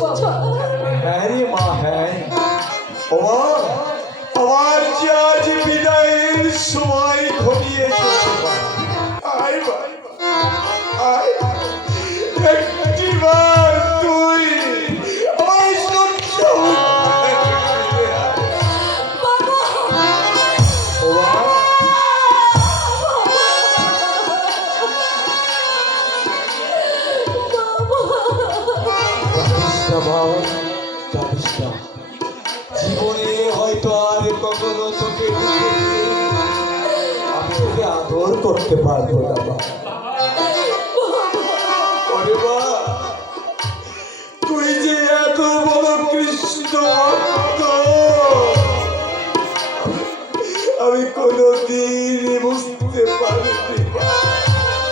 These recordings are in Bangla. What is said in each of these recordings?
বাবা? হ্যাঁ রে মা, হ্যাঁ। ও মা, আমার যে আজ বিদায়ের সময় ঘনিয়েছে, আয় মা, আয়। একটিবার তুই আমার সত্য ও মা। জীবনে হয়তো আর কখনো তোকে আমি তোকে আদর করতে পারবো না মা। ওরে মা, তুই যে এত বড় কৃষ্ণ ভক্ত আমি কোনদিন বুঝতে পারিনি মা।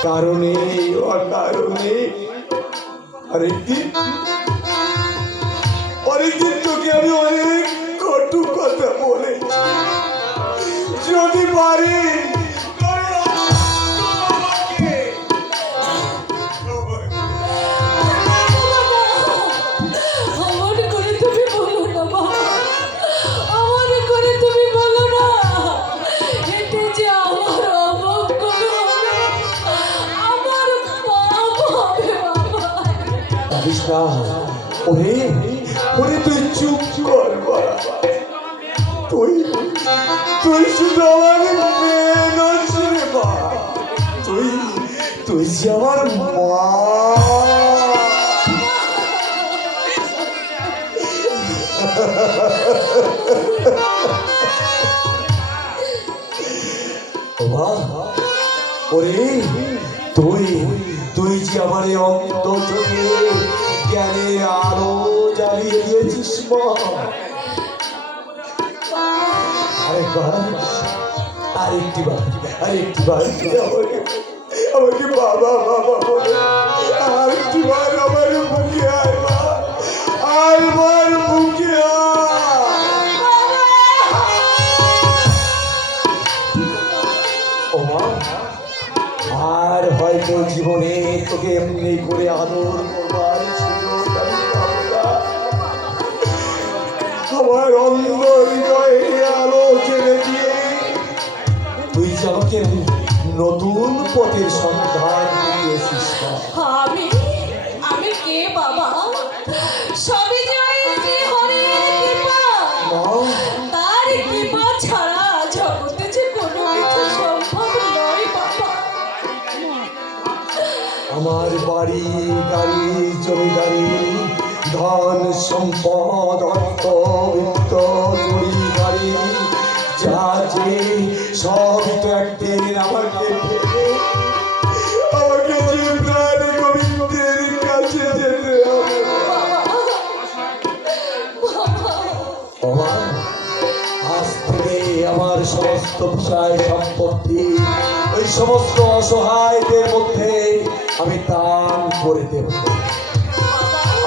কারণে অকারণে অনেকদিন তোকে আমি অনেক কটু কথা বলেছি। যদি পারি ওরে ওরে তুই চুপ কর বাবা। তুই শুধু আমার মেয়ে নস রে বা, তুই যে আমার মা। ওরে তুই যে আমার অন্ত চোখে জ্ঞানের আলো জ্বালিয়ে দিয়েছিস মা। আরেকটিবার আমাকে বাবা বাবা বলে আরেকটিবার আমার বুকে আয় মা, আমার বুকে আয়। ও মা, আর হয়তো জীবনে তোকে এমনি করে আদর করবার সুযোগ আমি পাবো না। আমার অন্ধ হৃদয়ে আলো ছেড়ে দিয়ে তুই যে আমাকে নতুন পথের সন্ধান দিয়েছিস। আমি কে বাবা? সবই যে ওই শ্রী হরির কৃপা। তার কৃপা ছাড়া জগতে যে কোনো কিছু সম্ভব নয় বাবা। আমার বাড়ি গাড়ি জমিদারি ধন সম্পদ অর্থ বিত্ত চুরি গাড়ি যা যে সব তো একদিন আমাকে জীবদান গোবিন্দের কাছে যেতে হবে। আজ থেকে আমার সমস্ত বিষয় সম্পত্তি ওই সমস্ত অসহায়দের মধ্যে আমি দান করে দেব।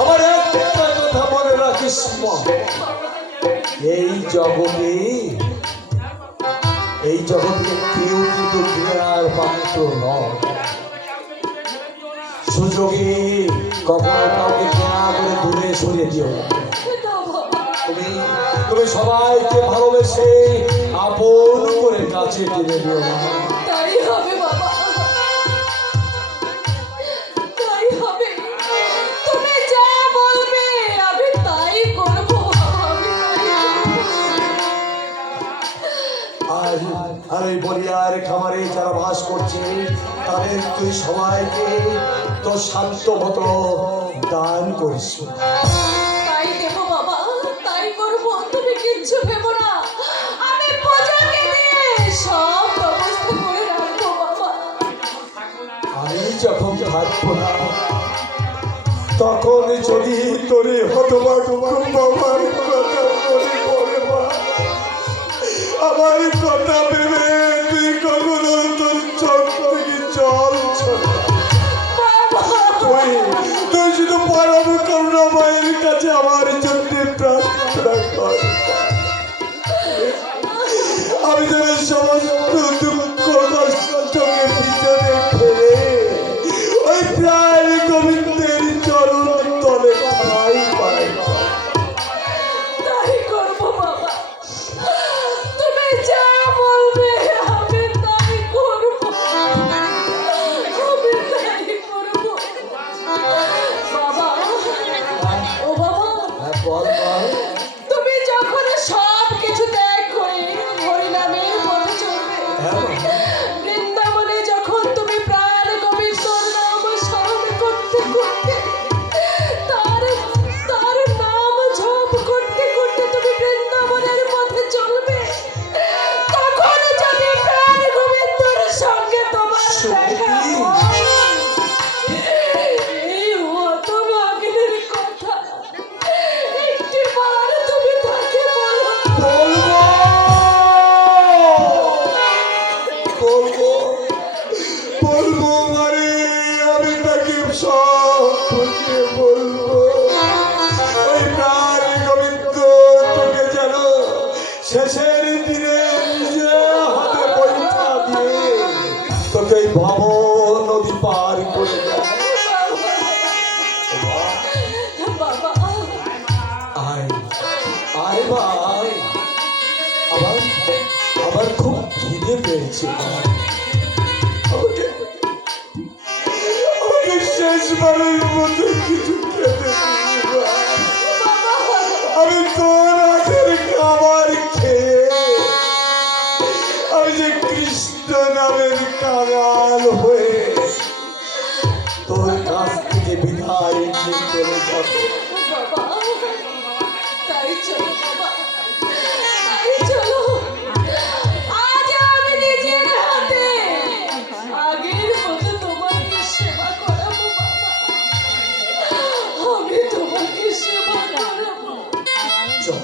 আমার একটা কথা মনে রাখিস মা, এই জগতে কেউ কিন্তু ঘৃণার পাত্র নয়। সুযোগে কখনো কাউকে ঘৃণা করে দূরে সরিয়ে দিও না। তুমি সবাইকে ভালোবেসে আপন করে কাছে টেনে নিও না। তাই হবে বাবা, তাই হবে। তুমি যা বলবে আমি তাই করব। আর ওই বলিয়ার খামারে যারা বাস করছে তাদের তুই সবাইকে তো শান্ত মতো দান করিস। তাই দেব বাবা, তাই করব। তুমি কিচ্ছু ভেবো না, আমি পূজাকে দিয়ে সব ব্যবস্থা করে রাখবো বাবা। আমি যখন থাকবো না তখন যদি তোরে হতভাগ বাবার কথা মনে পড়ে মা, আমার কথা ভেবে তুই কখনো তোর চোখ থেকে জল ছড়া। তুই শুধু পরম করুণা মায়ের কাছে আমার জন্য প্রার্থনা কর। আমি তোর সমস্ত দুঃখ কষ্টকে পিছনে ফেলে ওই প্রায় গোবিন্দের চরণ তলে ঠাই পাই। বলবো মানে আমি তাকে সব বুঝিয়ে বলবো। ওই প্রাণ গোবিন্দ তোকে যেন শেষের দিনে নিজে হাতে পরীক্ষা দিয়ে তোকে এই ভব নদী পার করে দেয়। বাবা আয় আয় ভাই, আবার আবার খুব খিদে পেয়েছে। আমাকে আমাকে শেষবারের মতো কিছু খেতে দিবি ভাই। আমি তোর হাতের খাবার খেয়ে আমি যে কৃষ্ণ নামের কাঙাল হয়ে তোর কাছ থেকে বিদায় নিয়ে চলে যাবো। বাবা তাই চলো বাবা, তাই চলো। আজ আমি নিজের হাতে আগের মতো তোমাকে সেবা করাবো বাবা, আমি তোমাকে সেবা করাবো। চল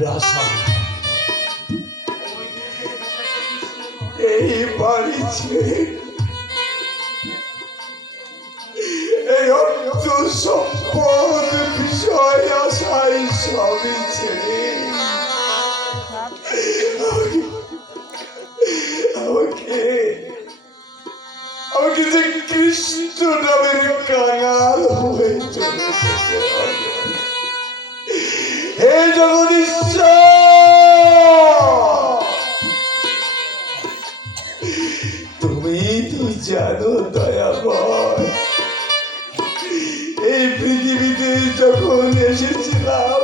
প্রাসাদ, এই বাড়ি ছেড়ে, এই অর্থ সম্পদ বিষয় আশাই সবই ছেড়ে আমাকে আমাকে যে কৃষ্ণ নামের কাঙাল হয়ে চলে যেতে হবে। হে জগদীশ্বর, তুমি তো জানো দয়াময়, এই পৃথিবীতে যখন এসেছিলাম,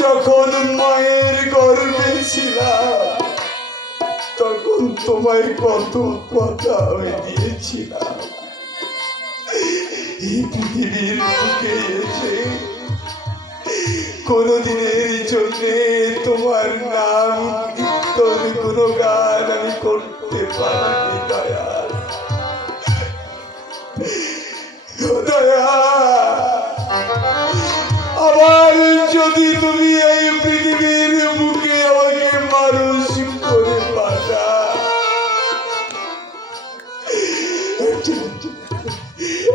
যখন মায়ের গর্ভে ছিলাম, তখন তোমায় কত কথা আমি দিয়েছিলাম। এই পৃথিবীর বুকে এসে কোনদিনের জন্য তোমার নাম কীর্তন গুণগান আমি করতে পারিনি দয়াল। দয়া, আবার যদি তুমি এই পৃথিবীর বুকে আমাকে মানুষ করে পাঠা,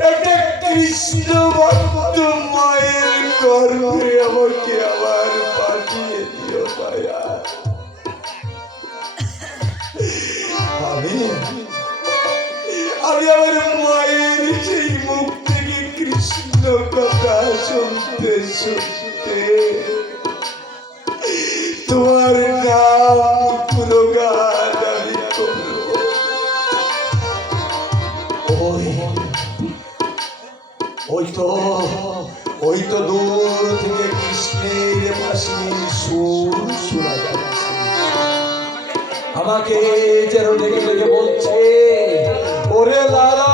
একটা কৃষ্ণ ভক্ত মায়ের গর্ভে আমাকে আবার পাঠিয়ে দিও দয়া। আমি আমার মায়ের সেই মুখ থেকে কৃষ্ণ কথা শুনতে শুনতে তোমার নাম গুণগান আমি করব। ওই তো দূর থেকে কৃষ্ণের বাঁশির সুর শোনা যাচ্ছে, আমাকে যেন ডেকে ডেকে বলছে, ওরে লালা,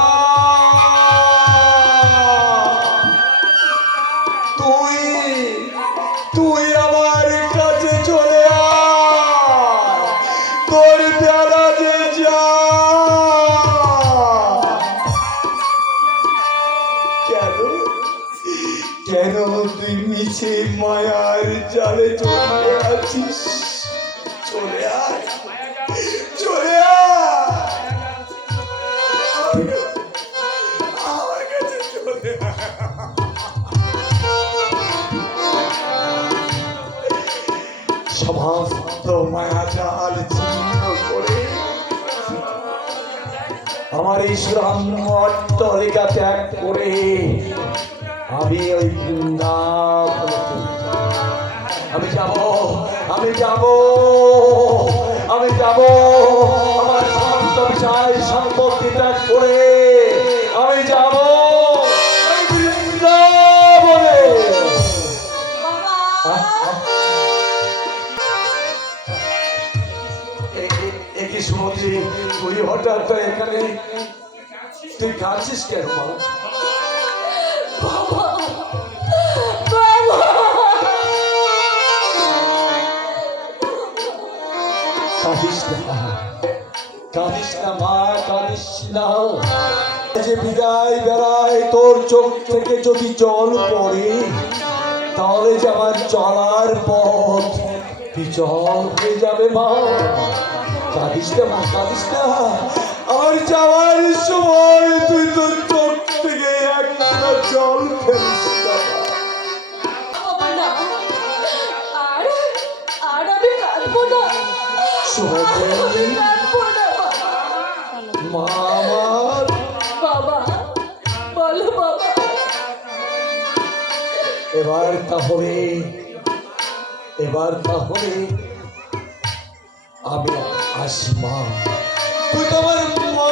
তুই আমার কাছে চলে আয়, তোর বেলা যে যা। কেন তুই মিছে মায়ার জালে চলে আছিস? চলে আয়, চলে আয়, আমার কাছে চলে আয়। সমস্ত মায়া জাল ছিন্ন করে আমার এই অট্টালিকা ত্যাগ করে আমি ওই বৃন্দাবনে আমি যাব, আমি যাব, আমি যাব, আমার সমস্ত বিষয় সম্পত্তি ত্যাগ করে আমি যাব বৃন্দাবনে। একই সুমতি, তুই হঠাৎ এখানে, তুই কাঁদছিস কেন মা? কাঁদিস না মা, কাঁদিস না। যে বিদায় বেড়ায় তোর চোখ থেকে যদি জল পড়ে, তাহলে যে আমার চলার পথ বিচল হয়ে যাবে মা। কাঁদিস না মা, কাঁদিস না। আমার যাওয়ার সময় তুই তোর চোখ থেকে একটা জল ফেলিস না। এবার তাহলে আমি আসি মা। তুই তোমার মা,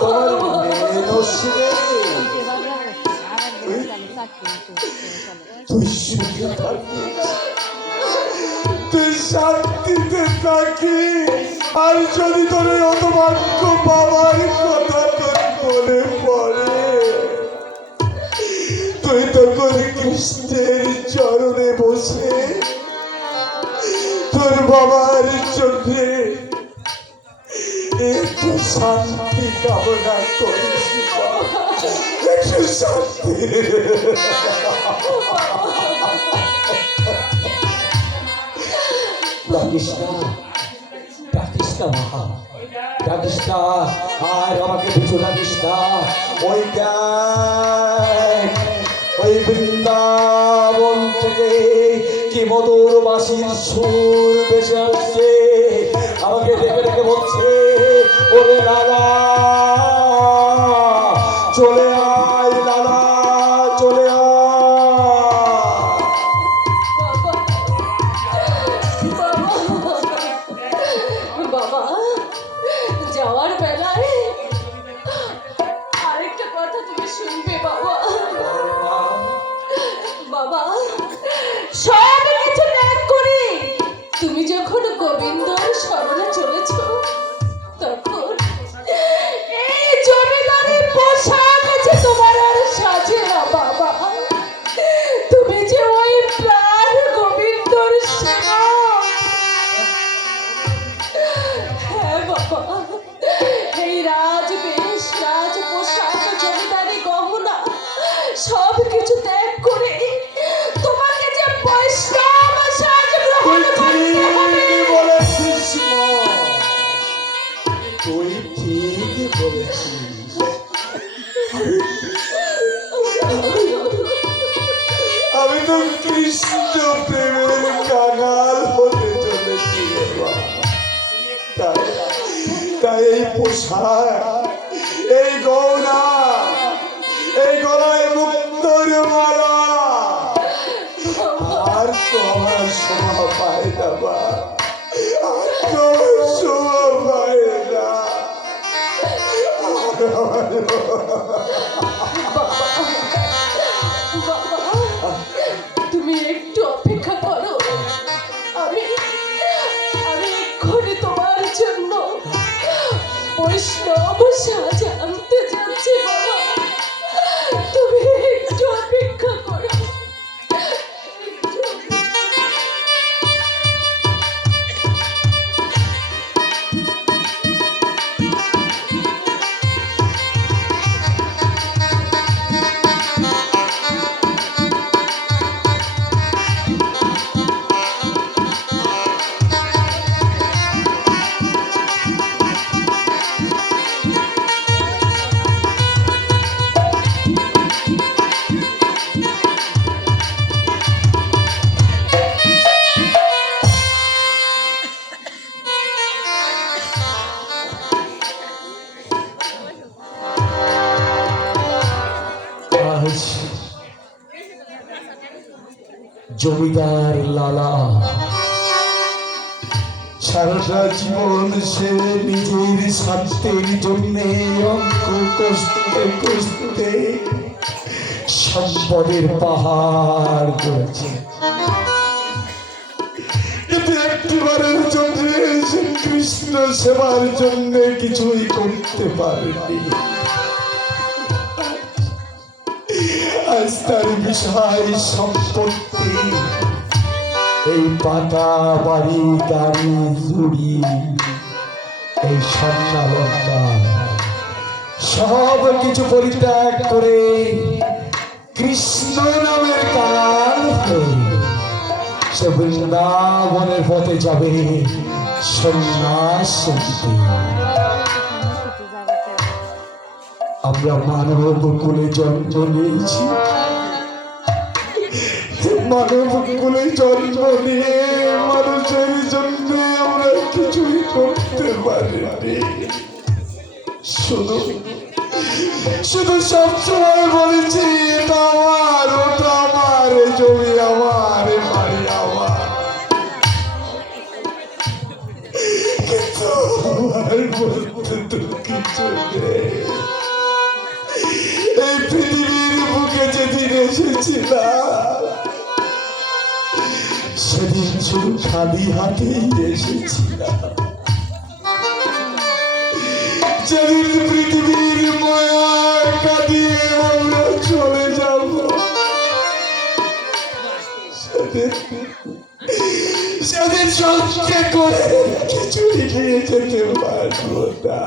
তোমার মেয়ে নসিবে, তুই সুখে থাকিস, তুই শান্তিতে থাকিস। আর যদি তোর অতভাগ্য বাবার কথা তোর মনে পড়ে, তুই তখন কৃষ্ণের চরণে বসে তোর বাবার চোখে একটু শান্তি কামনা করিস। একটু শান্তি। ডাকিস না, ডাকিস না মা, ডাকিস না, আর আমাকে পিছু ডাকিস না। ওই দেখ, ওই বৃন্দাবন থেকে কি মধুর বাঁশির সুর ভেসে আসছে, আমাকে ডেকে ডেকে বলছে, ওরে লালা চলে আয়, লালা চলে আয়। বাবা, যাওয়ার বেলায় আরেকটা কথা তুমি শুনবে বাবা। বাবা, সব কিছু ত্যাগ করে তুমি যখন গোবিন্দর শরণে চলেছ, তখন এই জমিদারের পোশাক আছে তোমার আর সাজে না বাবা। তুমি যে ওই প্রাণ গোবিন্দর সেবক। হ্যাঁ বাবা, এই রাজবেশ, রাজ পোশাক, জমিদারি গহনা সব কিছু ত্যাগ করে তোমাকে যে বৈষ্ণব সাজ গ্রহণ করতে হবে। তুই ঠিকই বলেছিস। আমি তো কৃষ্ণ প্রেমের কাঙাল হতে চলেছি রে বাবা। তাই এই পোশাক, এই গয়না, এই গলায় মুক্তোর মালা আর তো আমার শোভা পায় না বা, আর তো আমার শোভা পায় না। বাবা, তুমি একটু অপেক্ষা করো, আমি আমি এক্ষুনি তোমার জন্য বৈষ্ণব সাজ আনতে যাচ্ছি বাবা। তুমি একটু অপেক্ষা করো। আজ জমিদার লালা সারাটা জীবন সে নিজের স্বার্থের জন্য অঙ্ক কষতে কষতে সম্পদের পাহাড় করেছে। কিন্তু একটিবারের জন্য সে কৃষ্ণ সেবার জন্য কিছুই করতে পারেনি। আজ তার বিশাল সম্পত্তি, এই পাকা বাড়ি, গাড়ি, জুড়ি, এই স্বর্ণালঙ্কা সব কিছু পরিত্যাগ করে কৃষ্ণ নামের কাল সে বৃন্দাবনের পথে যাবে সন্ন্যাস নিতে। আমরা মানব কুলে জন্ম নিয়েছি, মানব কুলে জন্ম নিয়ে মানুষের জন্য আমরা কিছুই করতে পারিনি। শুধু শুধু সবসময় বলেছি এটা আমার, ওটা আমার, এ জমি আমার, এ বাড়ি আমার। কিন্তু আমার বলতে তো কিছু নেই। এই পৃথিবীর বুকে যেদিন এসেছিলাম সেদিন শুধু খালি হাতেই এসেছিলাম। যেদিন পৃথিবীর মায়া কাটিয়ে আমরা চলে যাব সেদিন সঙ্গে করে কিছুই নিয়ে যেতে পারবো না।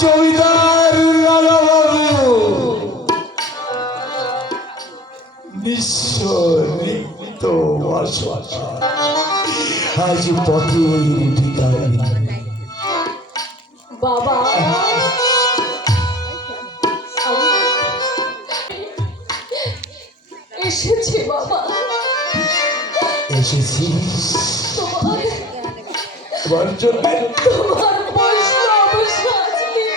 জমিদার লালা বাবু নিঃস্ব নিত্য অসহায় আজ পথের ভিখারি। বাবা এসেছি বাবা, এসেছিস তোমার তোমার জন্য? তোমার বৈষ্ণব সাজে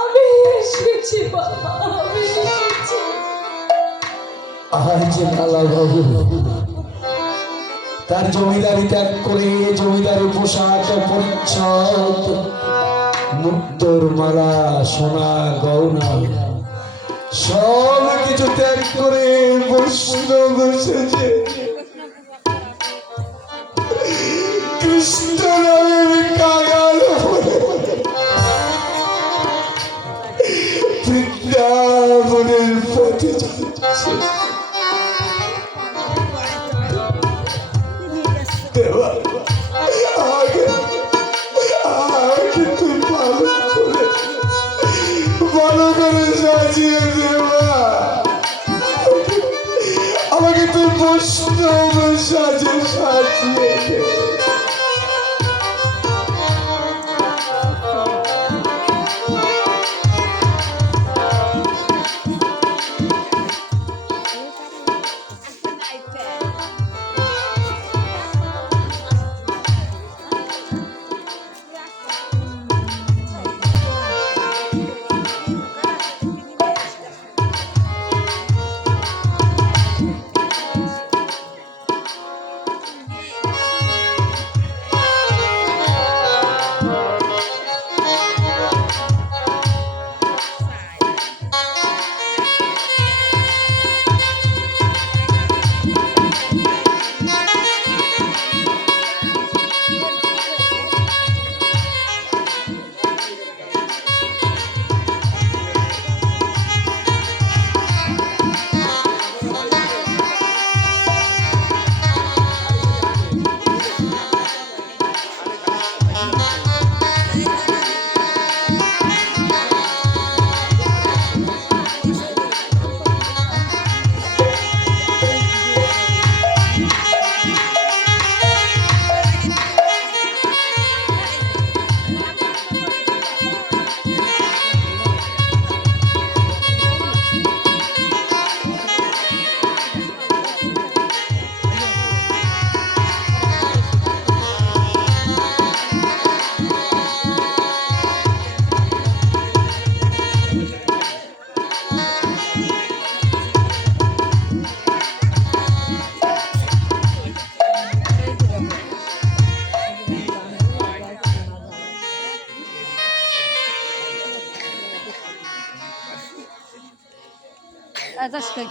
আমি এসেছি বাবা, আমি এসেছি। আজ লালা বাবু তার জমিদারি ত্যাগ করে জমিদারি পোশাক পরিচ্ছদ মুক্তোর মালা সোনা গয়না সব কিছু ত্যাগ করে বৈষ্ণব সেজে কৃষ্ণ নামের কাঙাল হয়ে বৃন্দাবনের পথে যাচ্ছে। দেবা, আগে তুই ভালো করে সাজিয়ে দেবা, আমাকে তুই বৈষ্ণব সাজিয়ে দে। Zaszkę.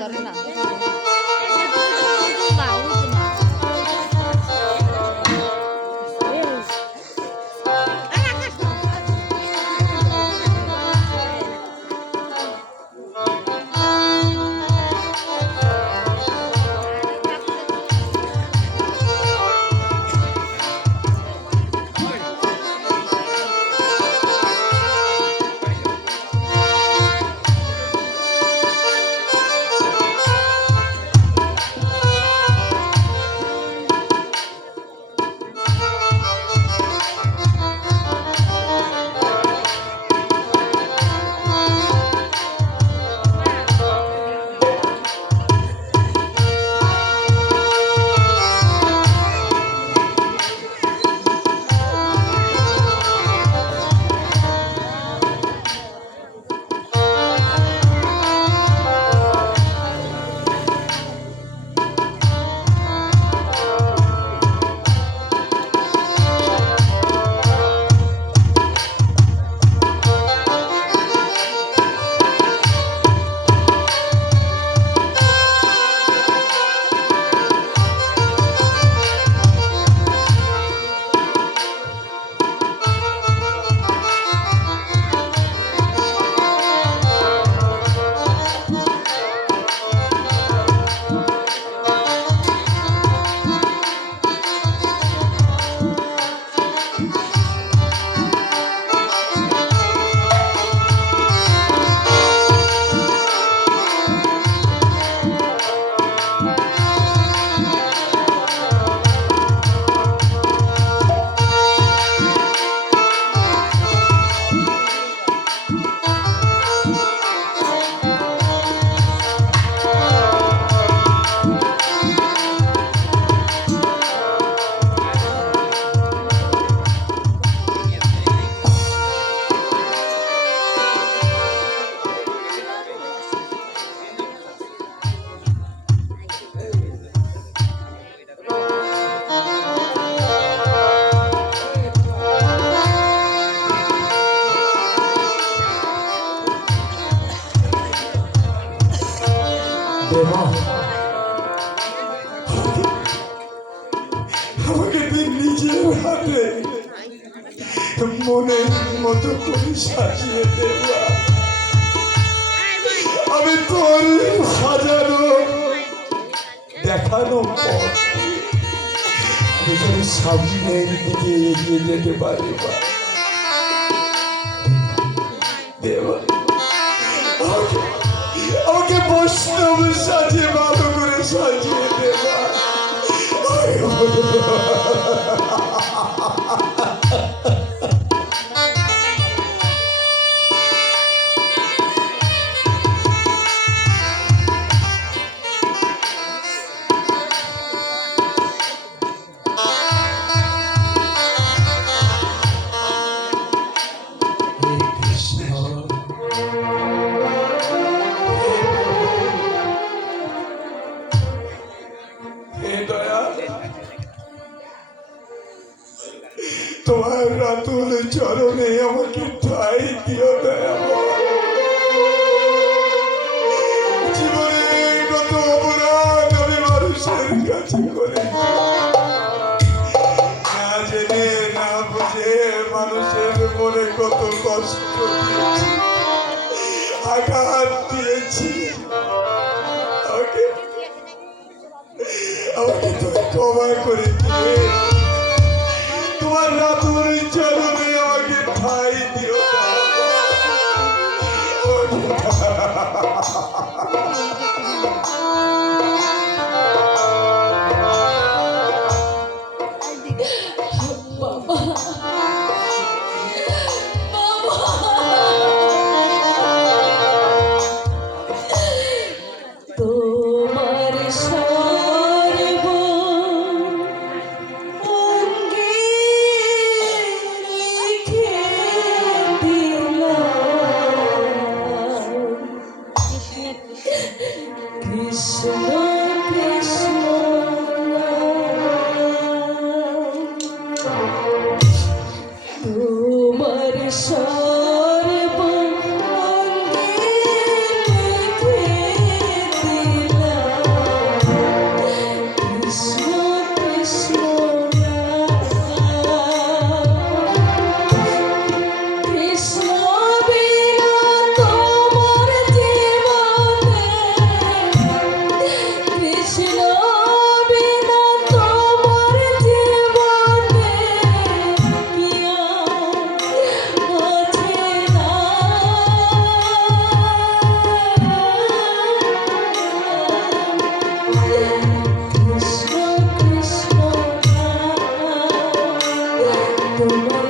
ধরে না মনের মতো করে সাজিয়ে দেবা। আমি তোর সাজানো দেখানো পথ আমি তোর সামনের দিকে এগিয়ে যেতে পারি মা। দেবা আমাকে বৈষ্ণব সাজিয়ে ভালো করে সাজিয়ে দেবা। তোমার রাতুল চরণে আমাকে ঠাই দিও দয়াময়। জীবনে কত অপরাধ আমি মানুষের কাছে করেছি, না জেনে না বুঝে মানুষের মনে কত কষ্ট দিয়েছি, আঘাত দিয়েছি। আমাকে তুমি ক্ষমা করে দিয়ে তোমার রাতুল চরণে আমাকে ঠাই দিও। বাবা তোমার সর্ব অঙ্গে লিখে দিলাম কৃষ্ণ কৃষ্ণ তোমার সর্ব অঙ্গে লিখে দিলাম কৃষ্ণ কৃষ্ণ কৃষ্ণ বিনা তোমার জীবনে কৃষ্ণ বিনা তোমার জীবনে কি আছে না কৃষ্ণ কৃষ্ণ তোমার